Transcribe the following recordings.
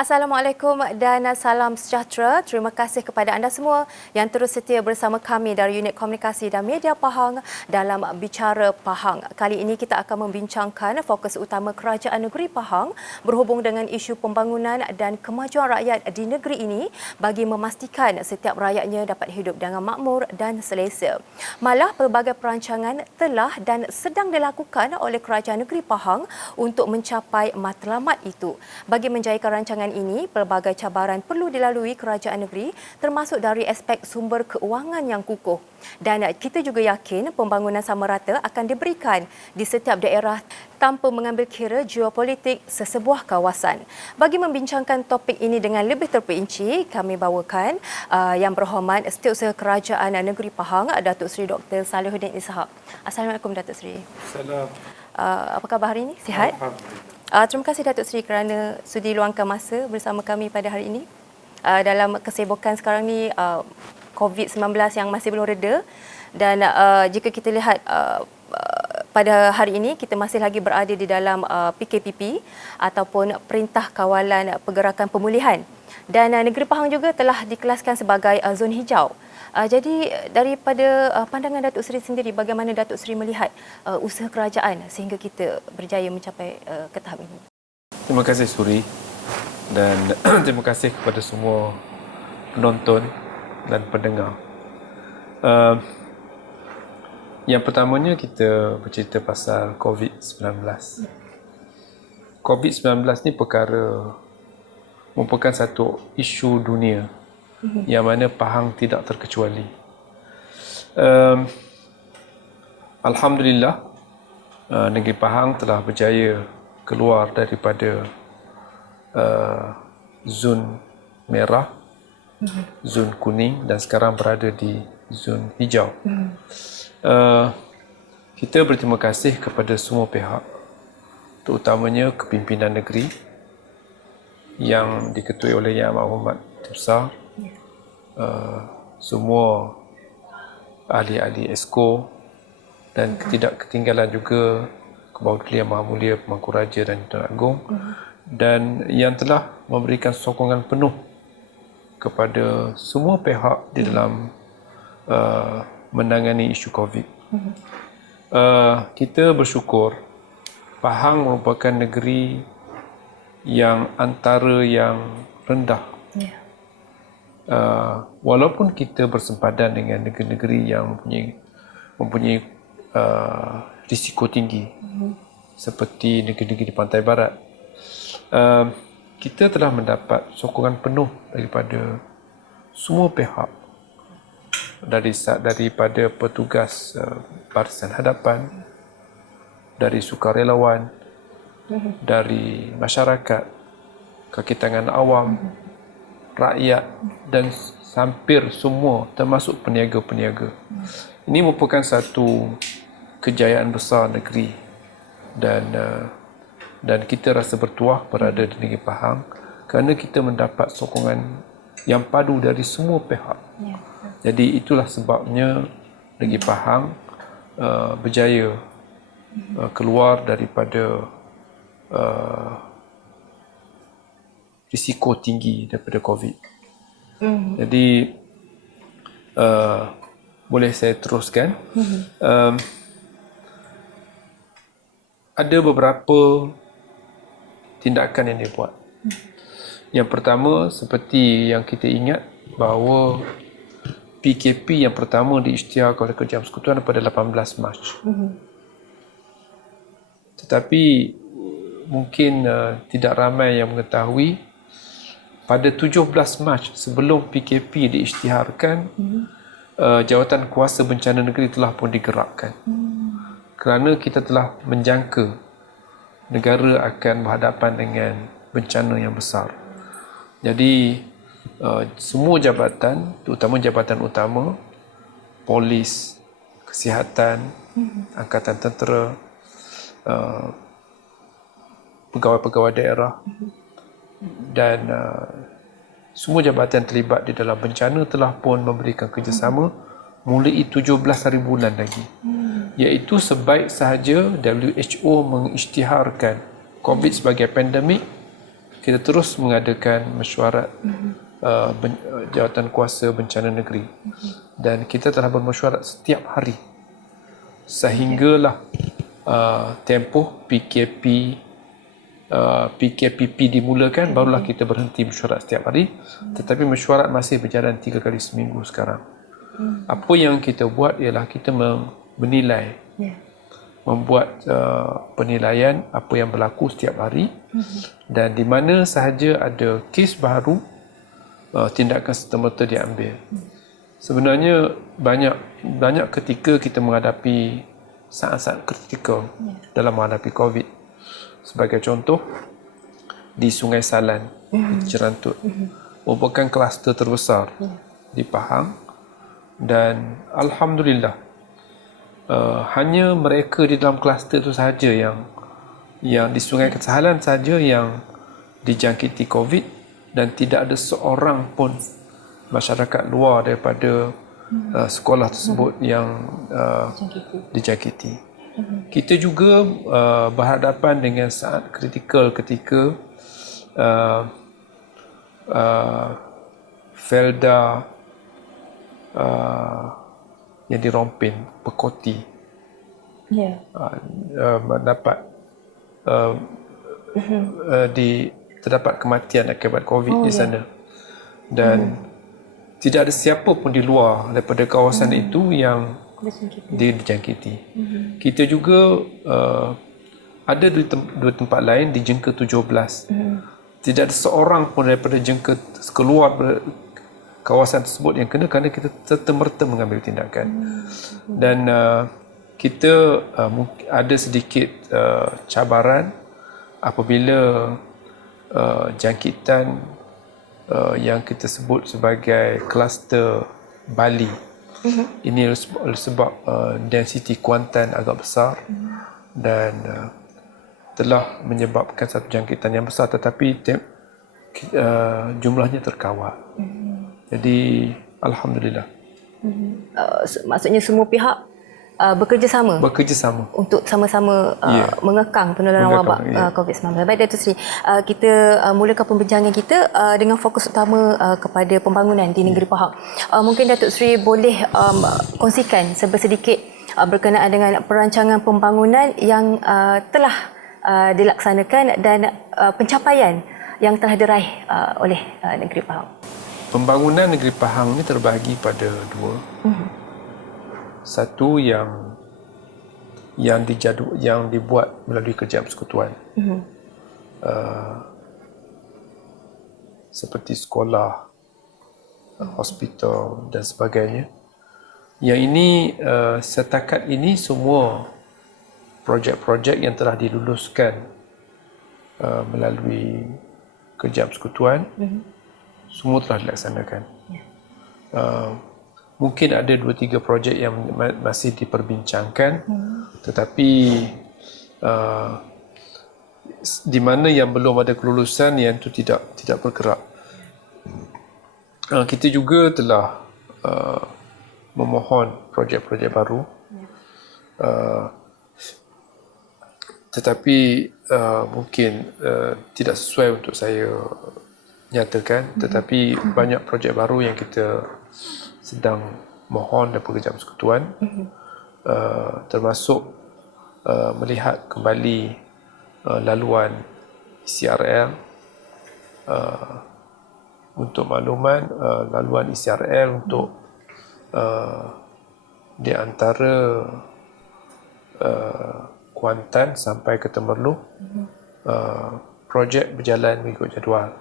Assalamualaikum dan salam sejahtera. Terima kasih kepada anda semua yang terus setia bersama kami dari Unit Komunikasi dan Media Pahang dalam Bicara Pahang. Kali ini kita akan membincangkan fokus utama Kerajaan Negeri Pahang berhubung dengan isu pembangunan dan kemajuan rakyat di negeri ini bagi memastikan setiap rakyatnya dapat hidup dengan makmur dan selesa. Malah pelbagai perancangan telah dan sedang dilakukan oleh Kerajaan Negeri Pahang untuk mencapai matlamat itu. Bagi menjayakan rancangan ini, pelbagai cabaran perlu dilalui kerajaan negeri termasuk dari aspek sumber keuangan yang kukuh. Dan kita juga yakin pembangunan sama rata akan diberikan di setiap daerah tanpa mengambil kira geopolitik sesebuah kawasan. Bagi membincangkan topik ini dengan lebih terperinci, kami bawakan Yang Berhormat Setiausaha Kerajaan Negeri Pahang, Datuk Seri Dr. Salihuddin Ishak. Assalamualaikum Datuk Seri. Salam. Apa khabar hari ini? Sihat? Alhamdulillah. Terima kasih Datuk Seri kerana sudi luangkan masa bersama kami pada hari ini. Dalam kesibukan sekarang ni, COVID-19 yang masih belum reda, dan jika kita lihat pada hari ini kita masih lagi berada di dalam PKPP ataupun Perintah Kawalan Pergerakan Pemulihan, dan negeri Pahang juga telah dikelaskan sebagai zon hijau. Jadi daripada pandangan Datuk Seri sendiri, bagaimana Datuk Seri melihat usaha kerajaan sehingga kita berjaya mencapai ke tahap ini? Terima kasih Suri, dan terima kasih kepada semua penonton dan pendengar. Yang pertamanya kita bercerita pasal COVID-19. COVID-19 ni merupakan satu isu dunia yang mana Pahang tidak terkecuali. Alhamdulillah, negeri Pahang telah berjaya keluar daripada zon merah, zon kuning, dan sekarang berada di zon hijau. Kita berterima kasih kepada semua pihak, terutamanya kepimpinan negeri yang diketuai oleh Yang Amat Berhormat Besar, semua ahli-ahli Esko, dan tidak ketinggalan juga Kebawah Yang Maha Mulia Pemangku Raja dan Tuan Agong, dan yang telah memberikan sokongan penuh kepada semua pihak di dalam menangani isu COVID. Kita bersyukur Pahang merupakan negeri yang antara yang rendah. Walaupun kita bersempadan dengan negeri-negeri yang mempunyai risiko tinggi, seperti negeri-negeri di pantai barat, kita telah mendapat sokongan penuh daripada semua pihak, daripada petugas barisan hadapan, dari sukarelawan, dari masyarakat, kaki tangan awam, rakyat, dan hampir semua, termasuk peniaga-peniaga. Ini merupakan satu kejayaan besar negeri, dan kita rasa bertuah berada di negeri Pahang kerana kita mendapat sokongan yang padu dari semua pihak. Jadi itulah sebabnya negeri Pahang berjaya keluar daripada risiko tinggi daripada COVID. Jadi boleh saya teruskan. Ada beberapa tindakan yang dibuat. Yang pertama, seperti yang kita ingat bahawa PKP yang pertama diisytiharkan oleh Kerajaan Persekutuan pada 18 Mac. Tetapi mungkin tidak ramai yang mengetahui, pada 17 Mac sebelum PKP diisytiharkan, Jawatan Kuasa Bencana Negeri telah pun digerakkan. Kerana kita telah menjangka negara akan berhadapan dengan bencana yang besar. Jadi semua jabatan, terutama jabatan utama, polis, kesihatan, angkatan tentera, pegawai-pegawai daerah, dan semua jabatan terlibat di dalam bencana telah pun memberikan kerjasama mulai 17 hari bulan lagi. Iaitu sebaik sahaja WHO mengisytiharkan COVID sebagai pandemik, kita terus mengadakan mesyuarat jawatan kuasa bencana negeri dan kita telah bermesyuarat setiap hari sehinggalah tempoh PKPP dimulakan, barulah kita berhenti mesyuarat setiap hari, tetapi mesyuarat masih berjalan 3 kali seminggu sekarang. Apa yang kita buat ialah kita menilai, membuat penilaian apa yang berlaku setiap hari dan di mana sahaja ada kes baru, tindakan serta-merta diambil. Sebenarnya banyak ketika kita menghadapi saat-saat kritikal dalam menghadapi COVID. Sebagai contoh, di Sungai Salan, di Cerantut, merupakan kluster terbesar di Pahang dan Alhamdulillah hanya mereka di dalam kluster itu sahaja yang di Sungai Salan sahaja yang dijangkiti COVID dan tidak ada seorang pun masyarakat luar daripada sekolah tersebut yang dijangkiti. Kita juga berhadapan dengan saat kritikal ketika Felda yang di Rompin, Pekoti, mendapat terdapat kematian akibat COVID di sana dan tidak ada siapa pun di luar daripada kawasan itu yang dijangkiti. Kita juga ada dua tempat lain di jengka 17. Tidak ada seorang pun daripada jengka keluar kawasan tersebut yang kena kerana kita serta-merta mengambil tindakan. Dan kita ada sedikit cabaran apabila jangkitan yang kita sebut sebagai kluster Bali. Ini sebab density Kuantan agak besar dan telah menyebabkan satu jangkitan yang besar, tetapi jumlahnya terkawal. Jadi Alhamdulillah. Maksudnya semua pihak bekerjasama untuk sama-sama mengekang penularan wabak COVID-19. Baik, Datuk Seri, kita mulakan pembincangan kita dengan fokus utama kepada pembangunan di negeri Pahang. Mungkin Datuk Seri boleh kongsikan sedikit berkenaan dengan perancangan pembangunan yang telah dilaksanakan dan pencapaian yang telah diraih oleh negeri Pahang. Pembangunan negeri Pahang ini terbahagi pada dua. Satu yang dibuat melalui kerjaan persekutuan, seperti sekolah, hospital dan sebagainya. Yang ini setakat ini semua projek-projek yang telah diluluskan melalui kerjaan persekutuan semua telah dilaksanakan. Mungkin ada 2-3 projek yang masih diperbincangkan, tetapi di mana yang belum ada kelulusan, yang itu tidak bergerak. Kita juga telah memohon projek-projek baru, tetapi mungkin tidak sesuai untuk saya nyatakan, tetapi banyak projek baru yang kita sedang mohon dan pekerjaan persekutuan, termasuk melihat kembali laluan ECRL. Untuk makluman, laluan ECRL untuk di antara Kuantan sampai ke Temerloh, projek berjalan mengikut jadual.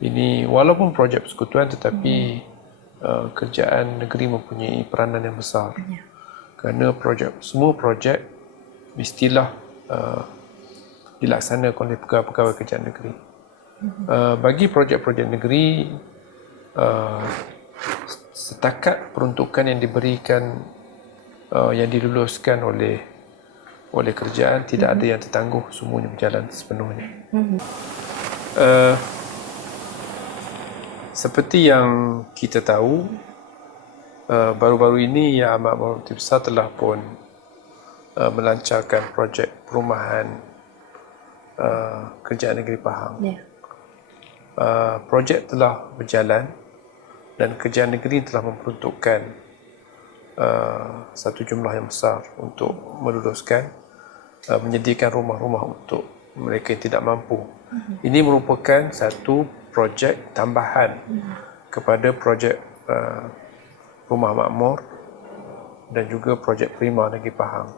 Ini walaupun projek persekutuan, tetapi kerjaan negeri mempunyai peranan yang besar. Kerana semua projek mestilah dilaksanakan oleh pegawai-pegawai kerjaan negeri. Bagi projek-projek negeri, setakat peruntukan yang diberikan, yang diluluskan oleh kerjaan, tidak ada yang tertangguh, semuanya berjalan sepenuhnya. Seperti yang kita tahu, baru-baru ini Yang Amat Berhormat Besar telah pun melancarkan projek perumahan kerajaan negeri Pahang. projek telah berjalan dan kerajaan negeri telah memperuntukkan satu jumlah yang besar untuk meluluskan, menyediakan rumah-rumah untuk mereka yang tidak mampu. Ini merupakan satu projek tambahan kepada projek rumah makmur dan juga projek Prima Negeri Pahang.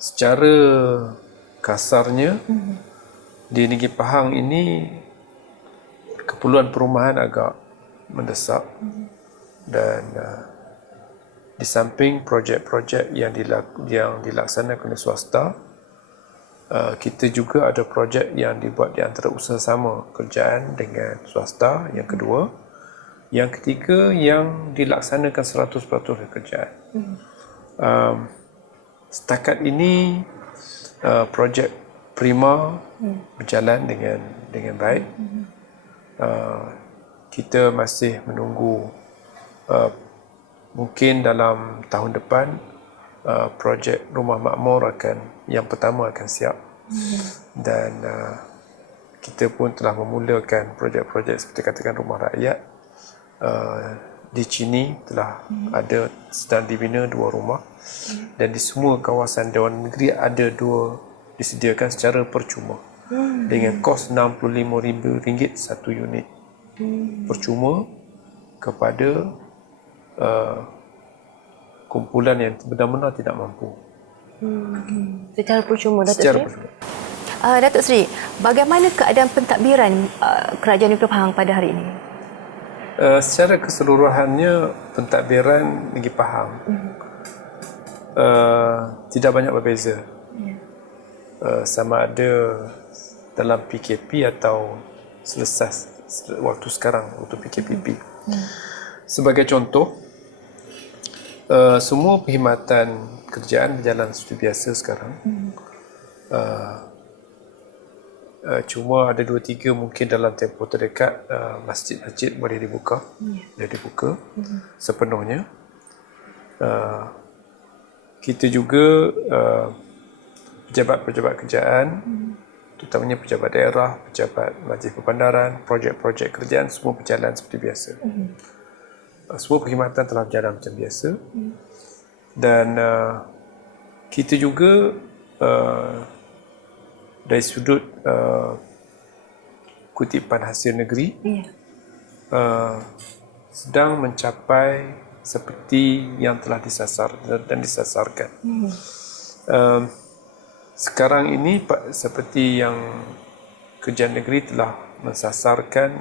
Secara kasarnya, di Negeri Pahang ini keperluan perumahan agak mendesak dan di samping projek-projek yang dilaksanakan oleh swasta, kita juga ada projek yang dibuat di antara usaha sama kerajaan dengan swasta, yang kedua. Yang ketiga yang dilaksanakan 100% oleh kerajaan. Setakat ini projek Prima berjalan dengan baik. Kita masih menunggu mungkin dalam tahun depan projek rumah makmur yang pertama akan siap. Dan kita pun telah memulakan projek-projek seperti katakan rumah rakyat. Di Chini telah ada, sedang dibina 2 rumah, dan di semua kawasan Dewan Negeri ada 2 disediakan secara percuma dengan kos RM65,000 satu unit percuma kepada kumpulan yang benar-benar tidak mampu. Secara percuma, Datuk Secara Seri? percuma. Datuk Seri, bagaimana keadaan pentadbiran Kerajaan Negeri Pahang pada hari ini? Secara keseluruhannya pentadbiran Negeri Pahang tidak banyak berbeza. Sama ada dalam PKP atau selesai waktu sekarang, waktu PKPP. Sebagai contoh, semua perkhidmatan kerjaan berjalan seperti biasa sekarang. Cuma ada 2-3 mungkin dalam tempoh terdekat masjid-masjid boleh dibuka, sepenuhnya. Kita juga pejabat-pejabat kerajaan, terutamanya pejabat daerah, pejabat majlis perbandaran, projek-projek kerajaan semua berjalan seperti biasa. Semua perkhidmatan telah berjalan macam biasa. Dan kita juga dari sudut kutipan hasil negeri sedang mencapai seperti yang telah disasar dan disasarkan. Sekarang ini seperti yang kerajaan negeri telah mensasarkan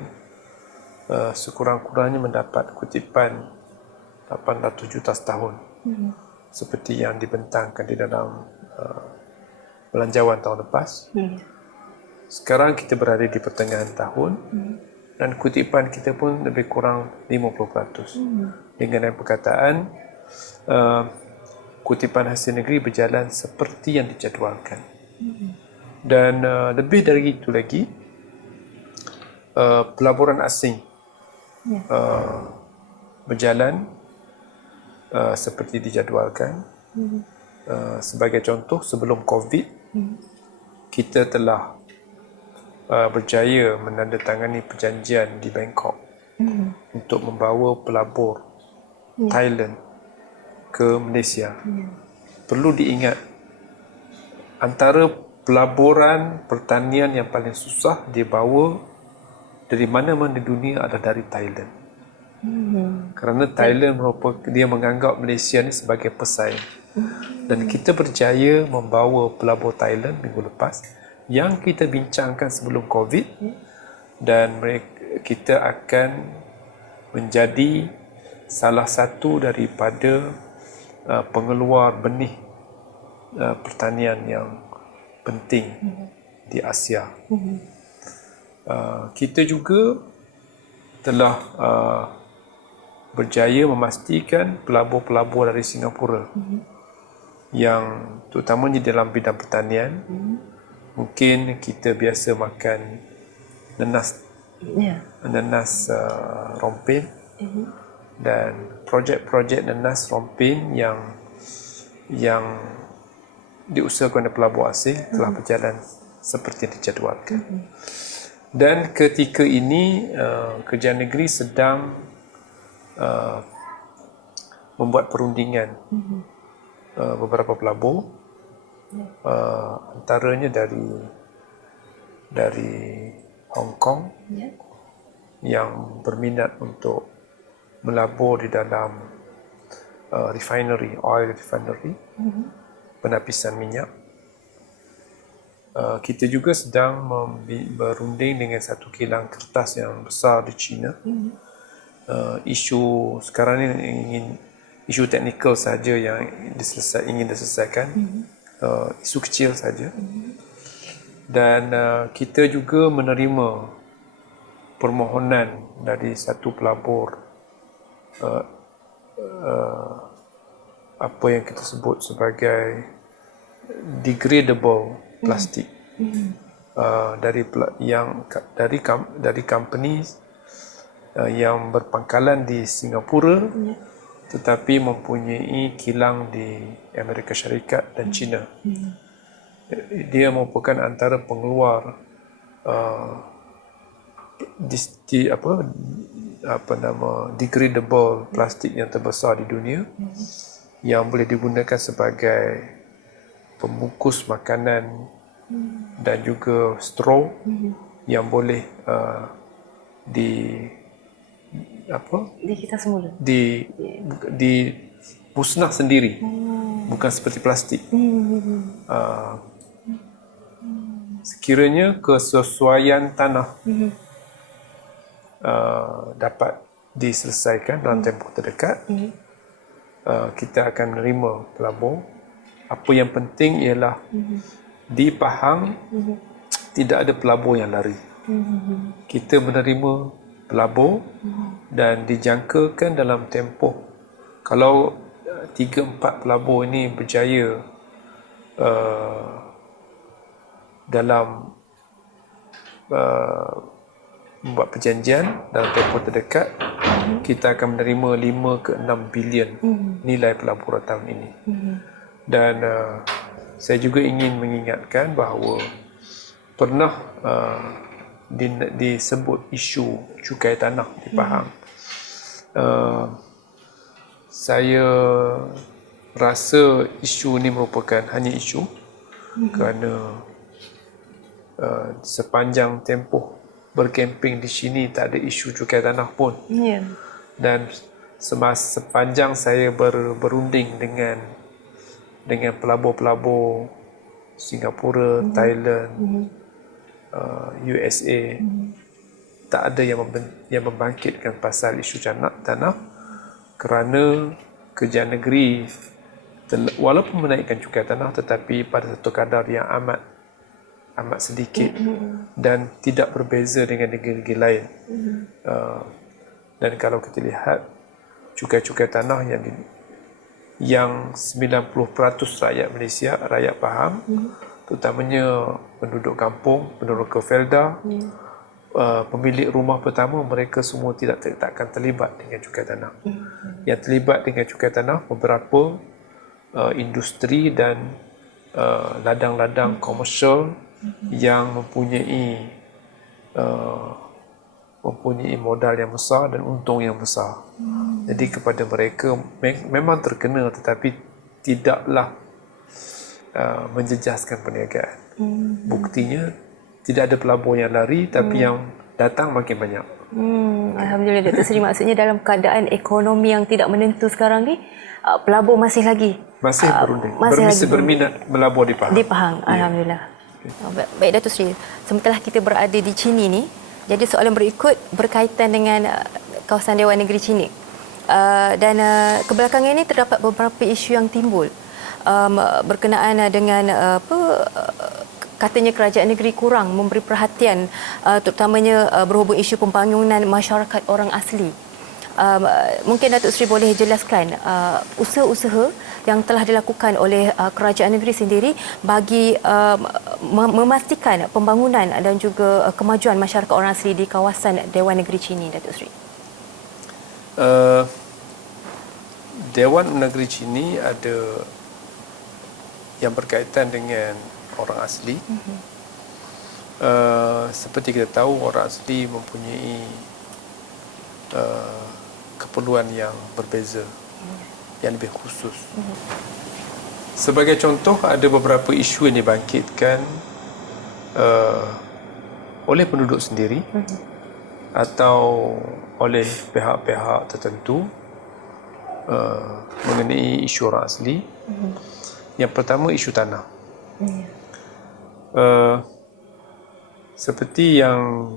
sekurang-kurangnya mendapat kutipan 800 juta setahun, seperti yang dibentangkan di dalam belanjawan tahun lepas. Sekarang kita berada di pertengahan tahun dan kutipan kita pun lebih kurang 50%. Dengan perkataan kutipan hasil negeri berjalan seperti yang dijadualkan. Dan lebih dari itu lagi, pelaburan asing berjalan seperti dijadualkan. Sebagai contoh, sebelum COVID, kita telah berjaya menandatangani perjanjian di Bangkok untuk membawa pelabur Thailand ke Malaysia. Perlu diingat, antara pelaburan pertanian yang paling susah dibawa dari mana-mana di dunia adalah dari Thailand. Kerana Thailand dia menganggap Malaysia ni sebagai pesaing. Dan kita berjaya membawa pelabur Thailand minggu lepas yang kita bincangkan sebelum COVID, dan kita akan menjadi salah satu daripada pengeluar benih pertanian yang penting di Asia. Kita juga telah berjaya memastikan pelabur-pelabur dari Singapura yang terutamanya dalam bidang pertanian. Mungkin kita biasa makan nenas rompin, dan projek-projek nenas rompin yang diusahakan oleh pelabur asing telah berjalan seperti yang dijadualkan. Dan ketika ini Kerajaan Negeri sedang membuat perundingan beberapa pelabur, antaranya dari Hong Kong yang berminat untuk melabur di dalam refinery, oil refinery, penapisan minyak. Kita juga sedang berunding dengan satu kilang kertas yang besar di China. Isu sekarang ini isu teknikal saja yang ingin diselesaikan, isu kecil saja. Dan kita juga menerima permohonan dari satu pelabur apa yang kita sebut sebagai degradable plastik dari company yang berpangkalan di Singapura tetapi mempunyai kilang di Amerika Syarikat dan China. Dia merupakan antara pengeluar degradable plastik yang terbesar di dunia, yang boleh digunakan sebagai pembungkus makanan dan juga straw yang boleh kita semula musnah sendiri, bukan seperti plastik. Sekiranya kesesuaian tanah dapat diselesaikan dalam tempoh terdekat, kita akan menerima pelabur. Apa yang penting ialah di Pahang tidak ada pelabur yang lari. Kita menerima pelabur dan dijangkakan dalam tempoh, kalau 3-4 pelabur ini berjaya dalam membuat perjanjian dalam tempoh terdekat, kita akan menerima 5 ke 6 bilion nilai pelaburan tahun ini. Dan saya juga ingin mengingatkan bahawa pernah disebut isu cukai tanah di Pahang. Saya rasa isu ini merupakan hanya isu kerana sepanjang tempoh berkemping di sini tak ada isu cukai tanah pun. Dan sepanjang saya berunding dengan pelabur-pelabur Singapura, Thailand, USA, tak ada yang membangkitkan pasal isu tanah kerana Kerajaan Negeri walaupun menaikkan cukai tanah tetapi pada satu kadar yang amat sedikit dan tidak berbeza dengan negeri-negeri lain. Dan kalau kita lihat cukai-cukai tanah yang 90% rakyat Malaysia, rakyat Pahang, terutamanya penduduk kampung, penduduk Kefelda, pemilik rumah pertama, mereka semua takkan terlibat dengan cukai tanah. Yang terlibat dengan cukai tanah beberapa industri dan ladang-ladang komersial yang mempunyai modal yang besar dan untung yang besar. Jadi kepada mereka memang terkena tetapi tidaklah menjejaskan perniagaan. Buktinya tidak ada pelabur yang lari tapi yang datang makin banyak. Alhamdulillah Dr. Seri, maksudnya dalam keadaan ekonomi yang tidak menentu sekarang ni, pelabur masih berunding, berminat melabur di Pahang. Di Pahang, alhamdulillah. Baik Datuk Seri, sementara kita berada di Chini ni, jadi soalan berikut berkaitan dengan kawasan Dewan Negeri Chini. Dan kebelakangan ini terdapat beberapa isu yang timbul berkenaan dengan katanya Kerajaan Negeri kurang memberi perhatian terutamanya berhubung isu pembangunan masyarakat orang asli. Mungkin Datuk Seri boleh jelaskan usaha-usaha yang telah dilakukan oleh Kerajaan Negeri sendiri bagi memastikan pembangunan dan juga kemajuan masyarakat orang asli di kawasan Dewan Negeri Chini, Datuk Seri. Dewan Negeri Chini ada yang berkaitan dengan orang asli. seperti kita tahu, orang asli mempunyai keperluan yang berbeza, yang lebih khusus. Sebagai contoh, ada beberapa isu yang dibangkitkan oleh penduduk sendiri atau oleh pihak-pihak tertentu mengenai isu orang asli. Yang pertama, isu tanah. Seperti yang,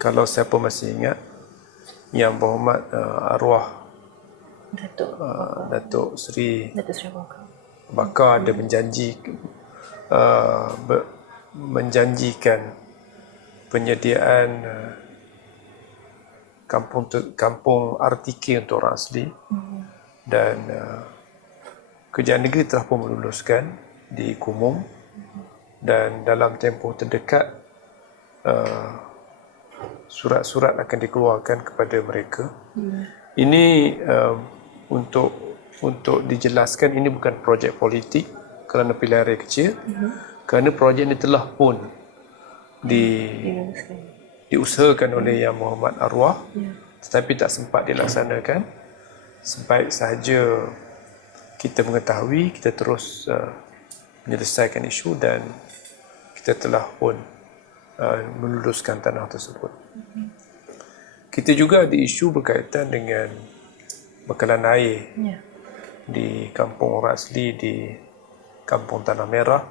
kalau siapa masih ingat, Yang Berhormat arwah Datuk Seri Bakar ada menjanjikan penyediaan kampung RTK untuk orang asli, dan Kerajaan Negeri telah pun meluluskan di Kumung, dan dalam tempoh terdekat surat-surat akan dikeluarkan kepada mereka. Ini untuk dijelaskan, ini bukan projek politik kerana pilihan raya kecil, kerana projek ini telah pun diusahakan oleh Yang Berhormat arwah, tetapi tak sempat dilaksanakan. Sebaik sahaja kita mengetahui, kita terus menyelesaikan isu, dan kita telah pun meluluskan tanah tersebut. Kita juga ada isu berkaitan dengan bekalan air di kampung orang asli, di Kampung Tanah Merah,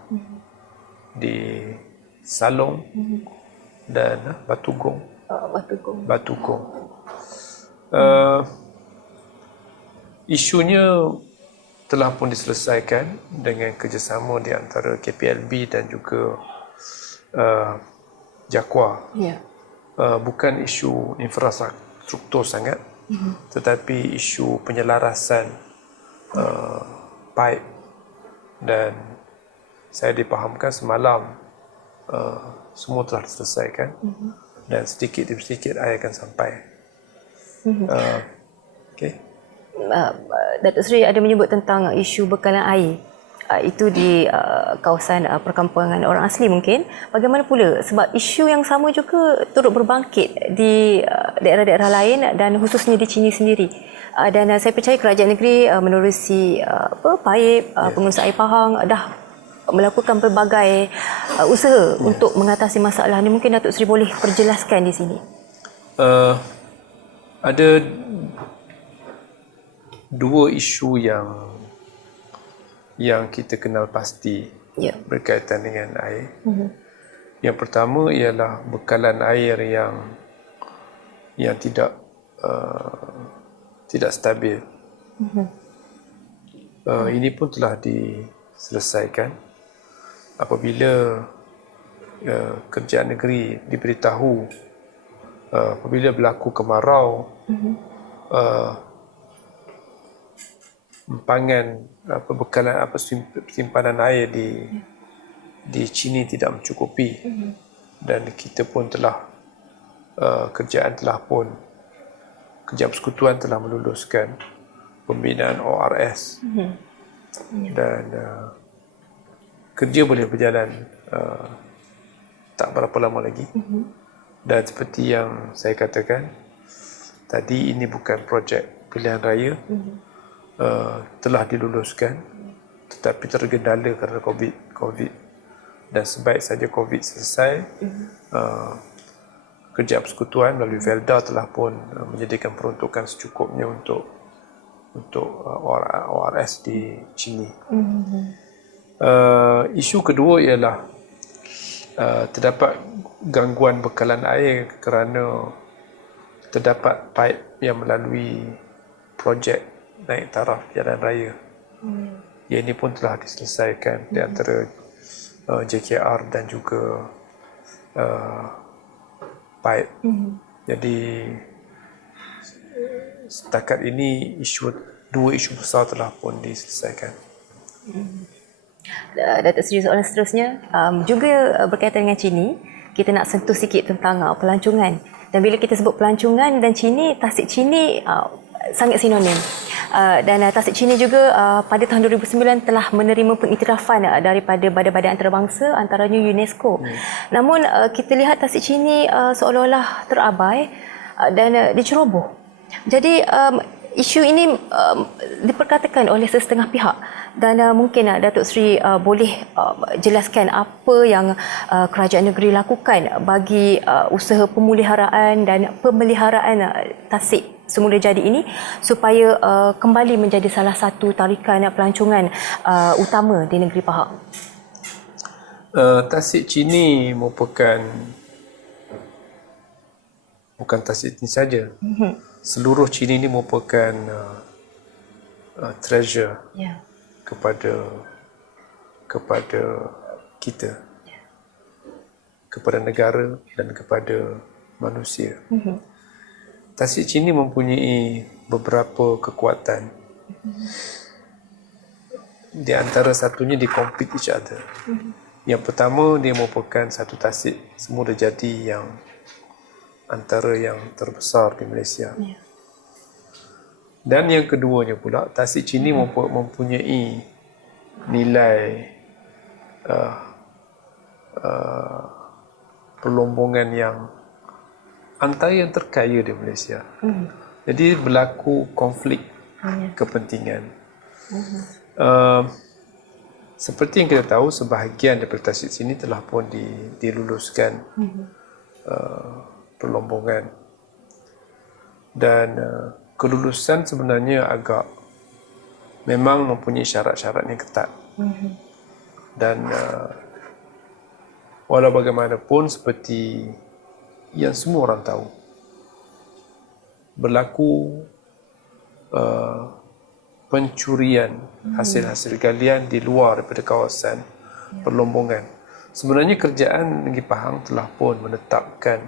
di Salong dan Batugong. Isunya telah pun diselesaikan dengan kerjasama di antara KPLB dan juga Jakwa. Bukan isu infrastruktur sangat, tetapi isu penyelarasan paip, dan saya dipahamkan semalam semua telah diselesaikan, dan sedikit demi sedikit air akan sampai. Datuk Seri ada menyebut tentang isu bekalan air. Itu di kawasan perkampungan orang asli mungkin. Bagaimana pula, sebab isu yang sama juga turut berbangkit di daerah-daerah lain dan khususnya di Chini sendiri. Dan saya percaya kerajaan negeri menerusi paip, pengurusan air Pahang dah melakukan pelbagai usaha untuk mengatasi masalah ini. Mungkin Datuk Seri boleh perjelaskan di sini. Ada dua isu yang kita kenal pasti berkaitan dengan air. Yang pertama ialah bekalan air yang tidak stabil. Ini pun telah diselesaikan apabila Kerajaan Negeri diberitahu apabila berlaku kemarau, bekalan simpanan air di Chini tidak mencukupi, dan kita pun telah kerajaan persekutuan telah meluluskan pembinaan ORS, dan kerja boleh berjalan tak berapa lama lagi. Dan seperti yang saya katakan tadi, ini bukan projek pilihan raya, telah diluluskan tetapi tergendala kerana COVID, dan sebaik saja COVID selesai, Kerajaan Persekutuan melalui Velda telah pun menyediakan peruntukan secukupnya untuk ORS di Chini. Isu kedua ialah terdapat gangguan bekalan air kerana terdapat paip yang melalui projek naik taraf jalan raya. Yang ini pun telah diselesaikan di antara JKR dan juga paip. Jadi setakat ini dua isu besar telah pun diselesaikan. Datuk Seri, soalan seterusnya juga berkaitan dengan Chini. Kita nak sentuh sikit tentang pelancongan. Dan bila kita sebut pelancongan dan Chini, Tasik Chini sangat sinonim. Dan Tasik Chini juga pada tahun 2009 telah menerima pengiktirafan daripada badan-badan antarabangsa, antaranya UNESCO. Namun kita lihat Tasik Chini seolah-olah terabai dan diceroboh. Jadi isu ini diperkatakan oleh sesetengah pihak dan mungkin Datuk Seri boleh jelaskan apa yang kerajaan negeri lakukan bagi usaha pemeliharaan dan pemeliharaan Tasik Semula Jadi ini supaya kembali menjadi salah satu tarikan pelancongan utama di negeri Pahang. Tasik Chini merupakan bukan Tasik ini saja. Seluruh Chini ini merupakan treasure kepada kita, kepada negara dan kepada manusia. Tasik Chini mempunyai beberapa kekuatan. Di antara satunya dia compete each other. Yang pertama, dia merupakan satu tasik semula jadi yang antara yang terbesar di Malaysia. Dan yang keduanya pula, Tasik Chini mempunyai nilai perlombongan yang antara yang terkaya di Malaysia. Jadi berlaku konflik kepentingan. Seperti yang kita tahu, sebahagian daripada Tasik Chini telah pun diluluskan perlombongan. Dan kelulusan sebenarnya agak memang mempunyai syarat-syarat yang ketat. Dan walau bagaimanapun, seperti yang semua orang tahu, berlaku pencurian hasil-hasil galian di luar daripada kawasan perlombongan. Sebenarnya kerajaan negeri Pahang telah pun menetapkan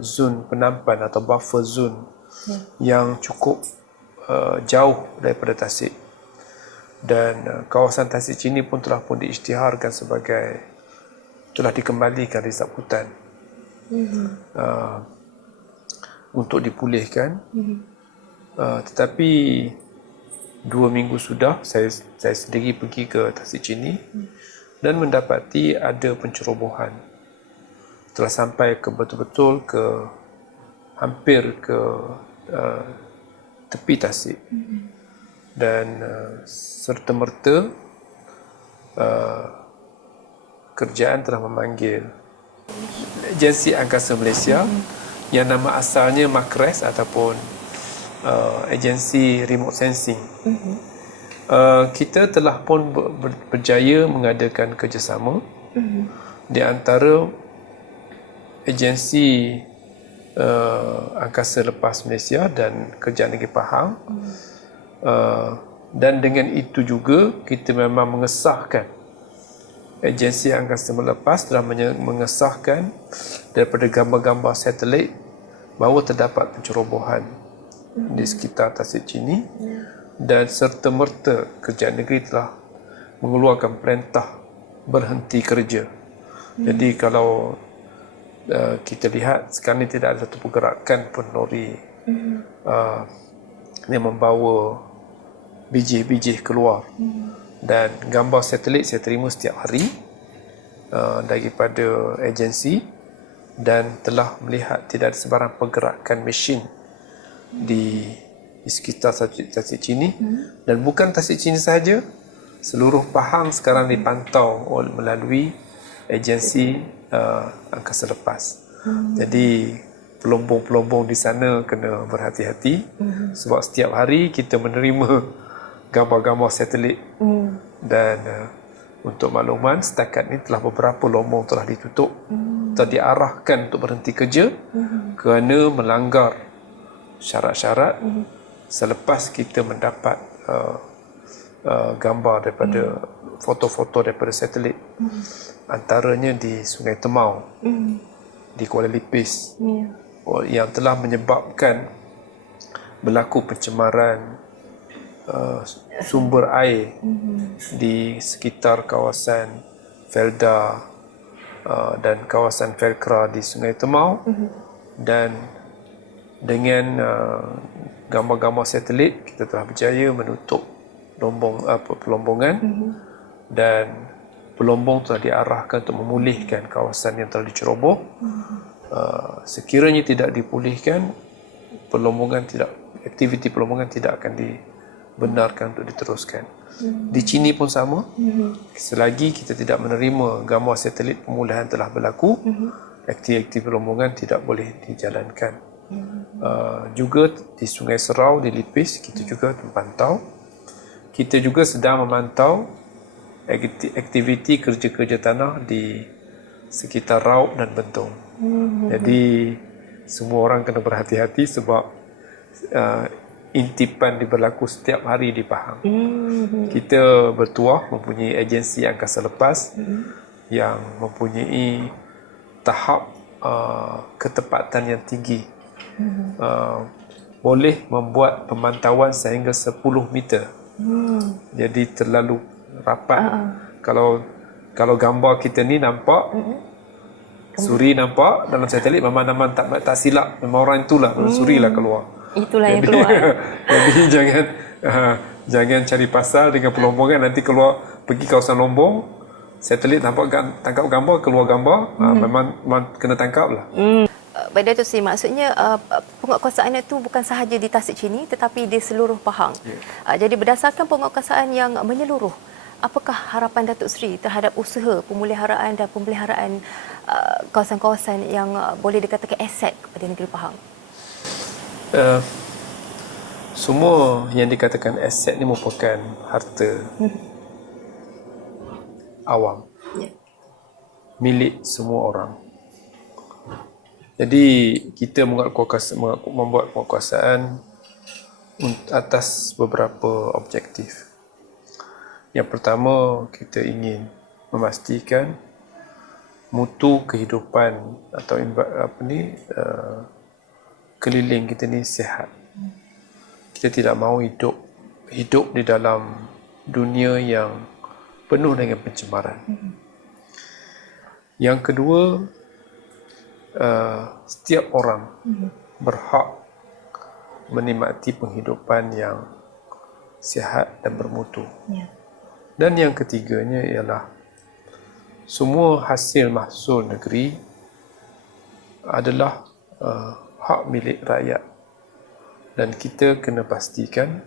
zon penampan atau buffer zone yang cukup jauh daripada Tasik. Dan kawasan Tasik Chini pun telah pun diisytiharkan sebagai telah dikembalikan risap hutan untuk dipulihkan. Tetapi 2 minggu sudah saya sendiri pergi ke Tasik Chini dan mendapati ada pencerobohan. Telah sampai ke betul-betul ke hampir ke tepi Tasik. Dan serta-merta kerajaan telah memanggil agensi angkasa Malaysia yang nama asalnya MAKRES ataupun agensi remote sensing. Kita telah pun berjaya mengadakan kerjasama di antara agensi angkasa lepas Malaysia dan kerajaan negeri Pahang. Dan dengan itu juga kita memang mengesahkan, agensi angkasa lepas telah mengesahkan daripada gambar-gambar satelit bahawa terdapat pencerobohan di sekitar Tasik Chini, dan serta-merta kerajaan negeri telah mengeluarkan perintah berhenti kerja. Jadi kalau kita lihat sekarang ini tidak ada satu pergerakan pun lori yang membawa biji-biji keluar. Dan gambar satelit saya terima setiap hari daripada agensi, dan telah melihat tidak ada sebarang pergerakan mesin di sekitar Tasik Chini. Dan bukan Tasik Chini sahaja, seluruh Pahang sekarang dipantau melalui agensi angkasa lepas. Jadi pelombong-pelombong di sana kena berhati-hati, sebab setiap hari kita menerima gambar-gambar satelit. Dan untuk makluman, setakat ini telah beberapa lombong telah ditutup, telah diarahkan untuk berhenti kerja kerana melanggar syarat-syarat selepas kita mendapat gambar daripada foto-foto daripada satelit, antaranya di Sungai Temau, di Kuala Lipis, yang telah menyebabkan berlaku pencemaran sumber air di sekitar kawasan Felda dan kawasan Felkra di Sungai Temau, dan Dengan gambar-gambar satelit, kita telah berjaya menutup pelombongan dan pelombong telah diarahkan untuk memulihkan kawasan yang telah diceroboh. Sekiranya tidak dipulihkan, aktiviti pelombongan tidak akan dibenarkan untuk diteruskan. Di China pun sama. Selagi kita tidak menerima gambar satelit pemulihan telah berlaku, aktiviti pelombongan tidak boleh dijalankan. Juga di Sungai Serau, di Lipis, kita juga memantau. Kita juga sedang memantau aktiviti kerja-kerja tanah di sekitar Raub dan Bentong. Jadi semua orang kena berhati-hati sebab intipan berlaku setiap hari di Pahang. Kita bertuah mempunyai agensi angkasa lepas yang mempunyai tahap ketepatan yang tinggi. Boleh membuat pemantauan sehingga 10 meter. Jadi terlalu rapat. Kalau gambar kita ni nampak, suri nampak dalam satelit, memang tak silap, memang orang itulah, suri lah keluar. Itulah yang keluar. Jadi jangan cari pasal dengan pelombongan, nanti keluar pergi kawasan Lombong, satelit tangkap gambar, keluar gambar, memang kena tangkap lah. Baik Datuk Seri, maksudnya penguatkuasaan itu bukan sahaja di Tasik Chini tetapi di seluruh Pahang. Jadi berdasarkan penguatkuasaan yang menyeluruh, apakah harapan Datuk Seri terhadap usaha pemeliharaan dan pemeliharaan kawasan-kawasan yang boleh dikatakan aset kepada negeri Pahang? Semua yang dikatakan aset ini merupakan harta awam, milik semua orang. Jadi kita membuat penguatkuasaan atas beberapa objektif. Yang pertama, kita ingin memastikan mutu kehidupan atau keliling kita ni sihat. Kita tidak mahu hidup di dalam dunia yang penuh dengan pencemaran. Yang kedua, setiap orang berhak menikmati penghidupan yang sihat dan bermutu. Dan yang ketiganya ialah semua hasil mahsul negeri adalah hak milik rakyat, dan kita kena pastikan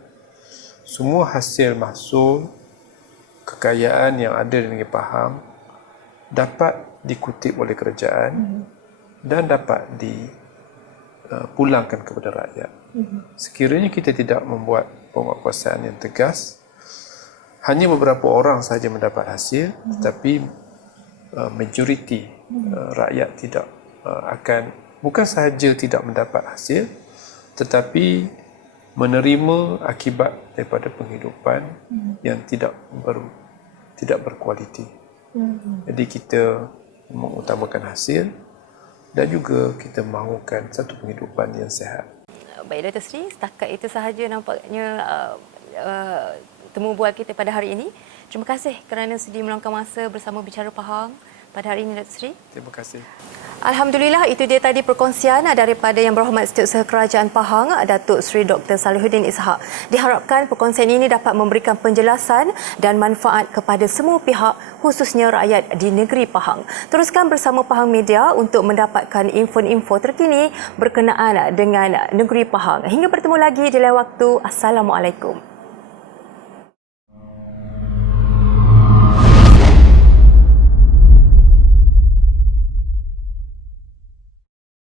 semua hasil mahsul kekayaan yang ada di negeri Pahang dapat dikutip oleh kerajaan dan dapat dipulangkan kepada rakyat. Sekiranya kita tidak membuat penguatkuasaan yang tegas, hanya beberapa orang sahaja mendapat hasil, tetapi majoriti rakyat tidak bukan sahaja tidak mendapat hasil, tetapi menerima akibat daripada penghidupan yang tidak berkualiti. Jadi kita mengutamakan hasil dan juga kita mahukan satu penghidupan yang sihat. Baik Datuk Seri, setakat itu sahaja nampaknya temu bual kita pada hari ini. Terima kasih kerana sudi meluangkan masa bersama Bicara Pahang pada hari ini Datuk Seri. Terima kasih. Alhamdulillah, itu dia tadi perkongsian daripada Yang Berhormat Setiausaha Kerajaan Pahang, Datuk Seri Dr. Salihuddin Ishak. Diharapkan perkongsian ini dapat memberikan penjelasan dan manfaat kepada semua pihak, khususnya rakyat di negeri Pahang. Teruskan bersama Pahang Media untuk mendapatkan info-info terkini berkenaan dengan negeri Pahang. Hingga bertemu lagi di lain waktu. Assalamualaikum.